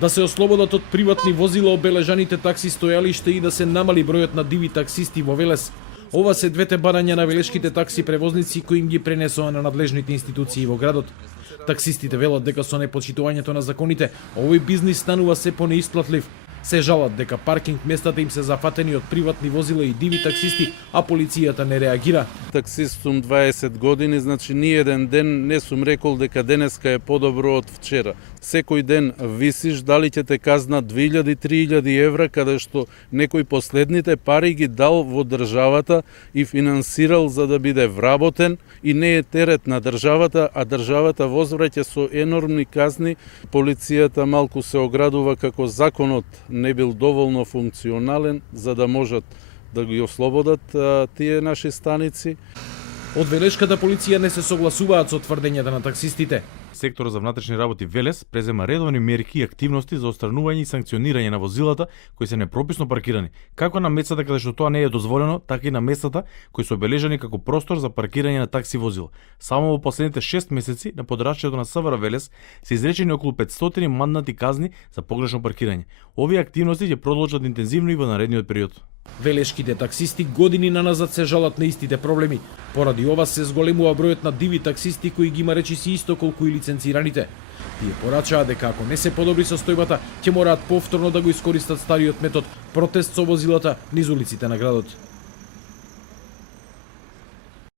Да се ослободат од приватни возила обележаните такси стојалишта и да се намали бројот на диви таксисти во Велес. Ова се двете барања на велешките такси превозници кои им ги пренесоа на надлежните институции во градот. Таксистите велат дека со непочитувањето на законите, овој бизнис станува се понеисплатлив. Се жалат дека паркинг местата им се зафатени од приватни возила и диви таксисти, а полицијата не реагира. Таксист сум 20 години, значи ни еден ден не сум рекол дека денеска е подобро од вчера. Секој ден висиш дали ќе те казна 2000-3000 евра, каде што некој последните пари ги дал во државата и финансирал за да биде вработен и не е терет на државата, а државата возвраќа со енормни казни. Полицијата малку се оградува како законот не бил доволно функционален за да можат да ги ослободат тие наши станици. Од велешката полиција не се согласуваат со тврдењата на таксистите. Секторот за внатрешни работи Велес презема редовни мерки и активности за отстранување и санкционирање на возилата кои се непрописно паркирани, како на местата каде што тоа не е дозволено, така и на местата кои се обележани како простор за паркирање на такси возила. Само во последните 6 месеци на подрачјето на СВР Велес се изречени околу 500 мандатни казни за погрешно паркирање. Овие активности ќе продолжат интензивно и во наредниот период. Велешките таксисти години наназад се жалат на истите проблеми. Поради ова се зголемува бројот на диви таксисти кои ги има речиси исто колку и лиценцираните. Тие порачаат дека ако не се подобри состојбата, ќе мораат повторно да го искористат стариот метод протест со возилата низ улиците на градот.